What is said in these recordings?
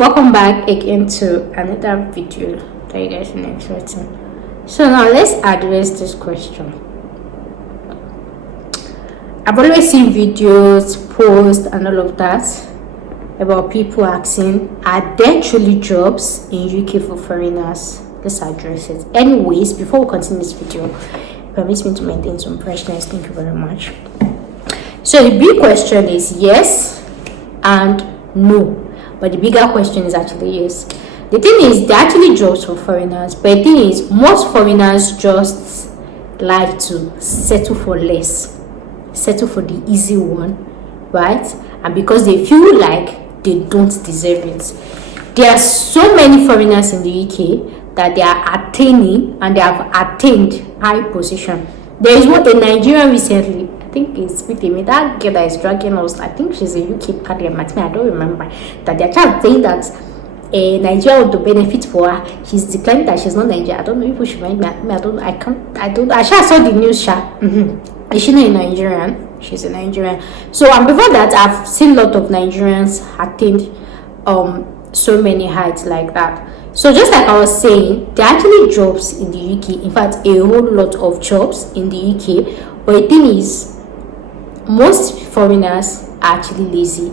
welcome back again to another video that you guys are expecting. So now let's address this question. I've always seen videos, posts and all of that about people asking, are there truly jobs in UK for foreigners? Let's address it. Anyways, before we continue this video, permit me to maintain some freshness. Thank you very much. So the big question is yes and no, but the bigger question is actually yes. The thing is, there are actually jobs for foreigners, but the thing is, most foreigners just like to settle for less, settle for the easy one, right? And because they feel like they don't deserve it. There are so many foreigners in the UK that they are attaining and they have attained high position. There is one in Nigeria recently, I think it's with me, that girl that is dragging us, I think she's a UK parliament, I don't remember, that they're trying to say that Nigeria want to benefit for her. She's declaring that she's not Nigerian. I don't know if she might be, I saw the news. Is she not a Nigerian? She's a Nigerian. So before that, I've seen a lot of Nigerians attain so many heights like that. So just like I was saying, there are actually jobs in the UK, in fact a whole lot of jobs in the UK, but the thing is, most foreigners are actually lazy.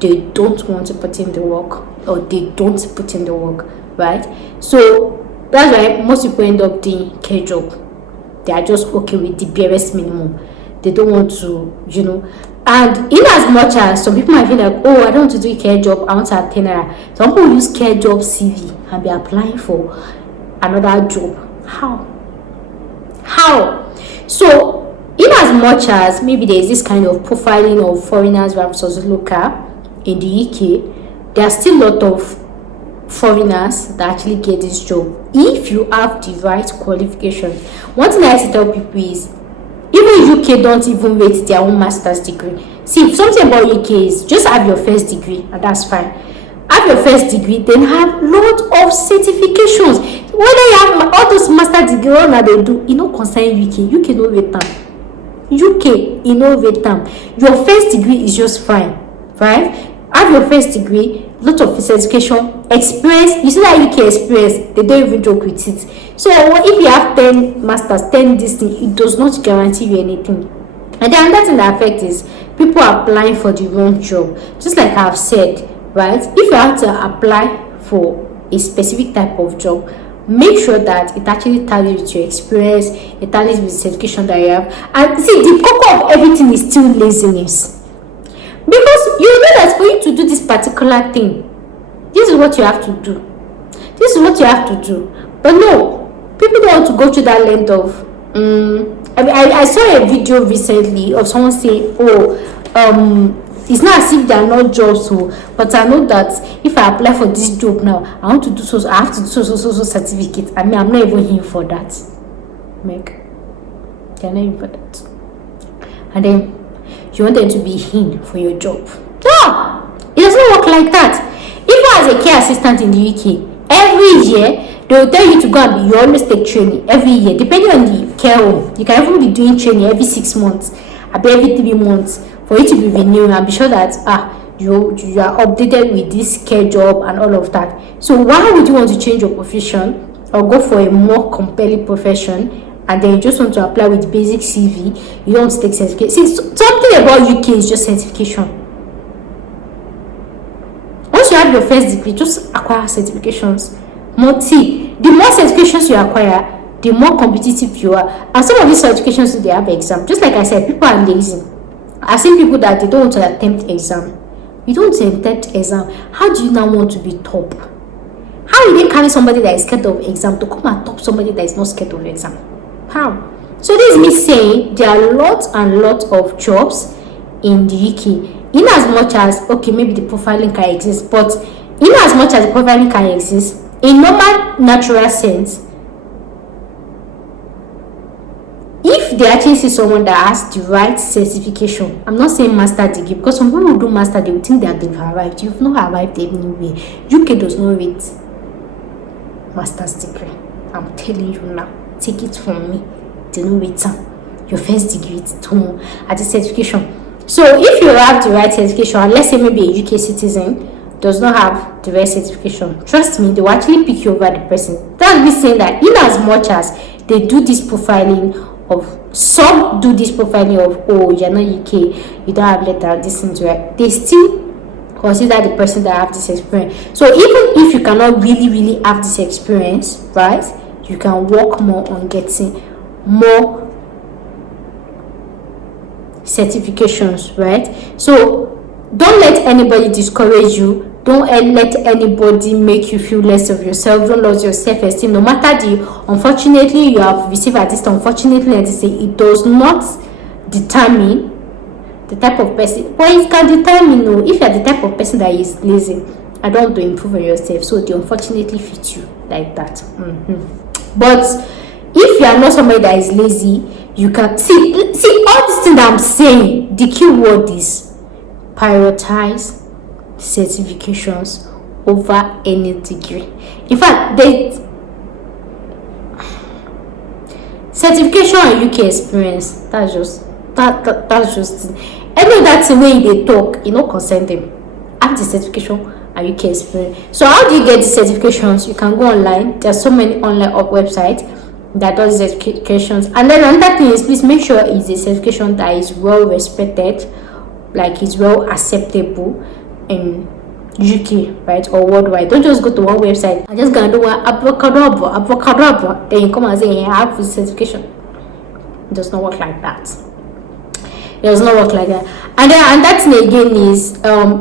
They don't want to put in the work, or they don't put in the work, right? So that's why most people end up doing care job. They are just okay with the barest minimum. They don't want to, and in as much as some people might feel like, oh, I don't want to do a care job, I want to attain NAIRA. Some people use care job CV and be applying for another job. How? So in as much as maybe there is this kind of profiling of foreigners versus local in the UK, there are still a lot of foreigners that actually get this job if you have the right qualifications. One thing I like to tell people is, even UK don't even rate their own master's degree. See, something about UK is just have your first degree and that's fine. Have your first degree, then have lots of certifications. Whether you have all those master degree or not, they do, concern UK no rate them. UK no rate them. Your first degree is just fine, right? Have your first degree, lot of certification, experience. You see that UK experience, they don't even joke with it. So if you have 10 masters, 10 this thing, it does not guarantee you anything. And then another thing that affects is people are applying for the wrong job. Just like I've said, right? If you have to apply for a specific type of job, make sure that it actually tallies with your experience, it tallies with the certification that you have. And see, the core of everything is still laziness. Because you know that for you to do this particular thing, this is what you have to do. This is what you have to do. But no, people don't want to go through that length of I saw a video recently of someone saying, it's not as if there are not jobs, but I know that if I apply for this job now, I want to do so, I have to do so certificate. I mean, I'm not even here for that. Meg, you're not here for that. And then you want them to be in for your job. No, it doesn't work like that. Even as a care assistant in the UK, every year they will tell you to go and you always take training every year, depending on the care home. You can even be doing training every 6 months, every 3 months, for you to be renewed and be sure that you are updated with this care job and all of that. So why would you want to change your profession or go for a more compelling profession, and then you just want to apply with basic CV? You don't take certificate. See, something about UK is just certification. Once you have your first degree, just acquire certifications. The more certifications you acquire, the more competitive you are. And some of these certifications, they have exam. Just like I said, people are lazy. I've seen people that they don't want to attempt exam. You don't attempt exam. How do you now want to be top? How will they carry somebody that is scared of exam to come and top somebody that is not scared of exam? How? So this is me saying there are lots and lots of jobs in the UK. In as much as, okay, maybe the profiling can exist, but in as much as the profiling can exist, in normal natural sense, if they actually see someone that has the right certification, I'm not saying master degree, because some people who do master, they will think that they've arrived. You've not arrived anywhere. UK does not rate master's degree. I'm telling you now. Take it from me. They don't rate your first degree at the certification. So if you have the right certification, and let's say maybe a UK citizen, does not have the right certification, trust me, they will actually pick you over the person. That's me saying that in as much as they do this profiling of, some do this profiling of, oh, you're not UK, you don't have letter, this thing, right, they still consider the person that have this experience. So even if you cannot really have this experience, right, you can work more on getting more certifications, right? So don't let anybody discourage you. Don't let anybody make you feel less of yourself. Don't lose your self-esteem. No matter the, unfortunately, you have received at this, unfortunately, let us say, it does not determine the type of person. But it can determine, no, if you are the type of person that is lazy, I don't want to improve on yourself, so they unfortunately fit you like that. But if you are not somebody that is lazy, you can see all these things that I'm saying. The key word is prioritize certifications over any degree. In fact, certification and UK experience, that's just any of that way they talk, consent them. Have the certification and UK experience. So how do you get the certifications? You can go online. There are so many online websites that does certifications. And then another thing is, please make sure it's a certification that is well respected, like it's well acceptable in UK, right, or worldwide. Don't just go to one website and just gonna do one abracadabra, then you come and say, I have this certification. It does not work like that. It does not work like that. And then and that thing again is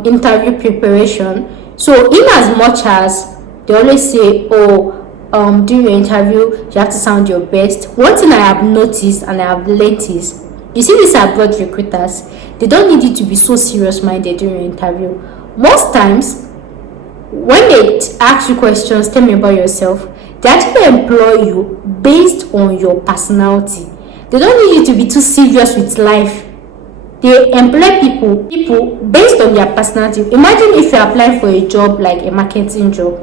interview preparation. So in as much as they always say, during your interview you have to sound your best, one thing I have noticed and I have learned is, you see these abroad recruiters, they don't need you to be so serious minded during your interview. Most times when they ask you questions, tell me about yourself, they actually employ you based on your personality. They don't need you to be too serious with life. They employ people based on their personality. Imagine if you're applying for a job, like a marketing job,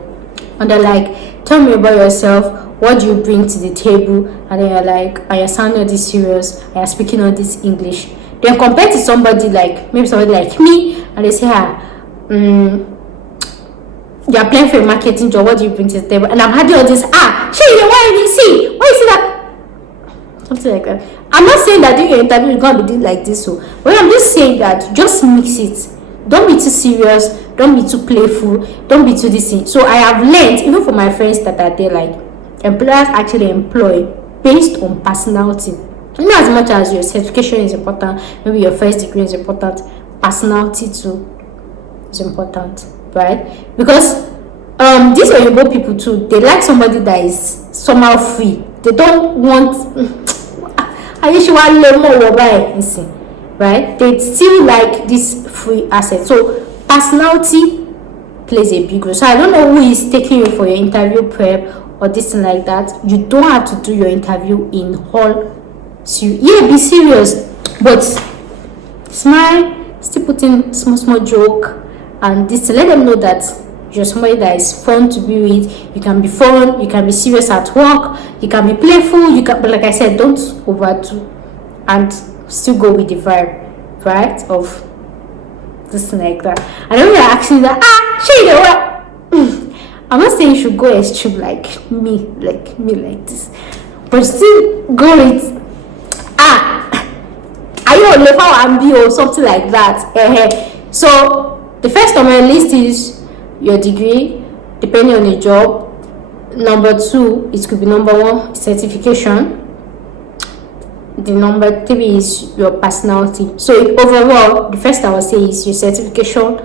and they're like, tell me about yourself, what do you bring to the table? And then you're like, are you sounding all this serious? Are you speaking all this English? Then compared to somebody like, maybe somebody like me, and they say, you're applying for a marketing job, what do you bring to the table? And I'm having all this, why you see that? Something like that. I'm not saying that during your interview you're going to be doing like this, but I'm just saying that just mix it. Don't be too serious, don't be too playful, don't be too this thing. So I have learned, even for my friends that are there, like, employers actually employ based on personality. Not as much as your certification is important, maybe your first degree is important, personality too is important, right? Because these Oyibo people too, they like somebody that is somehow free. They don't want right? They still like this free asset. So personality plays a big role. So I don't know who is taking you for your interview prep or this thing like that. You don't have to do your interview in hall. Be serious, but smile, still put in small joke, and this to let them know that you're somebody that is fun to be with. You can be fun, you can be serious at work, you can be playful, but like I said, don't overdo, and still go with the vibe, right, of this thing like that. And then you're actually like, I'm not saying you should go extreme like me like this, but still go with are you on level and B or something like that. So the first on my list is your degree, depending on the job. Number 2, it could be number 1, certification. The number 3 is your personality. So overall, the first I would say is your certification,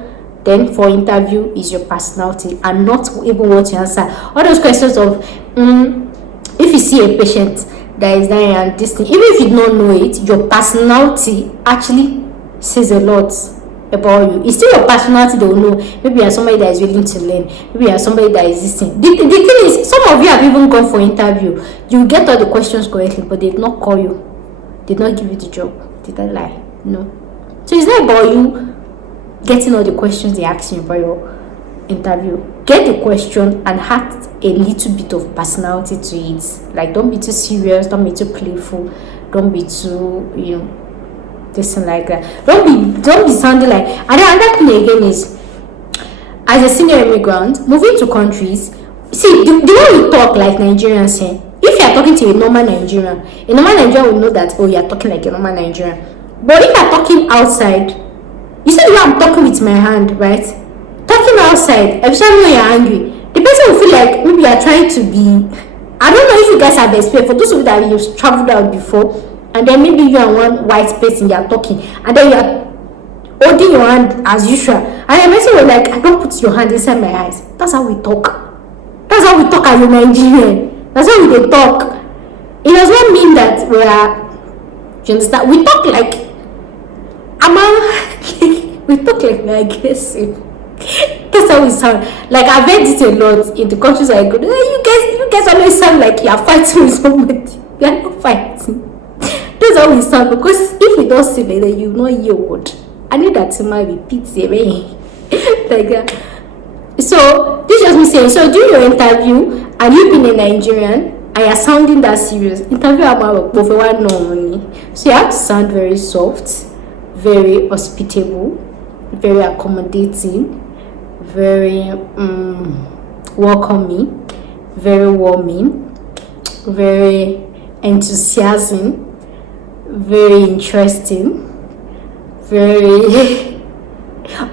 then for interview is your personality, and not even what you answer. All those questions of if you see a patient that is dying and this thing, even if you don't know it, your personality actually says a lot about you. It's still your personality they will know. Maybe you are somebody that is willing to learn, maybe you are somebody that is listening. The thing is, some of you have even gone for interview, you get all the questions correctly, but they did not call you, did not give you the job, did not lie. No. So it's not about you getting all the questions they ask you about your interview. Get the question and add a little bit of personality to it. Like, don't be too serious, don't be too playful, don't be too this and like that. Don't be sounding like. And then another thing again is, as a senior immigrant, moving to countries, see, the way we talk like Nigerians here, if you are talking to a normal Nigerian will know that, oh, you are talking like a normal Nigerian. But if you are talking outside, you see the way I'm talking with my hand, right? Talking outside, especially when you're angry, the person will feel like maybe you are trying to be, I don't know if you guys have experience, for those of you that you've traveled out before, and then maybe you and one white person, you are talking, and then you are holding your hand as usual, and the person was like, I don't put your hand inside my eyes. That's how we talk. That's how we talk as a Nigerian. That's how we talk. It does not mean that we are, you understand? We talk like we talk like we're aggressive. That's how we sound. Like I've heard it a lot in the countries I go. You guys always sound like you're fighting with somebody. We are not fighting. That's how we sound, because if we don't say like that, you know your word. I need that to my repeat like that. So this is me saying, so during your interview, and you being a Nigerian and you're sounding that serious, interview about both one normally. So you have to sound very soft, very hospitable, very accommodating, very welcoming, very warming, very enthusiasm, very interesting, very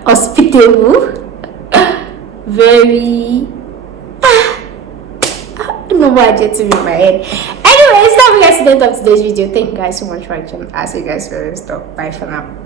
hospitable, very I don't know what adjective in my head. Anyways, that we guys to the end of today's video. Thank you guys so much for watching. I'll see you guys very soon. Bye for now.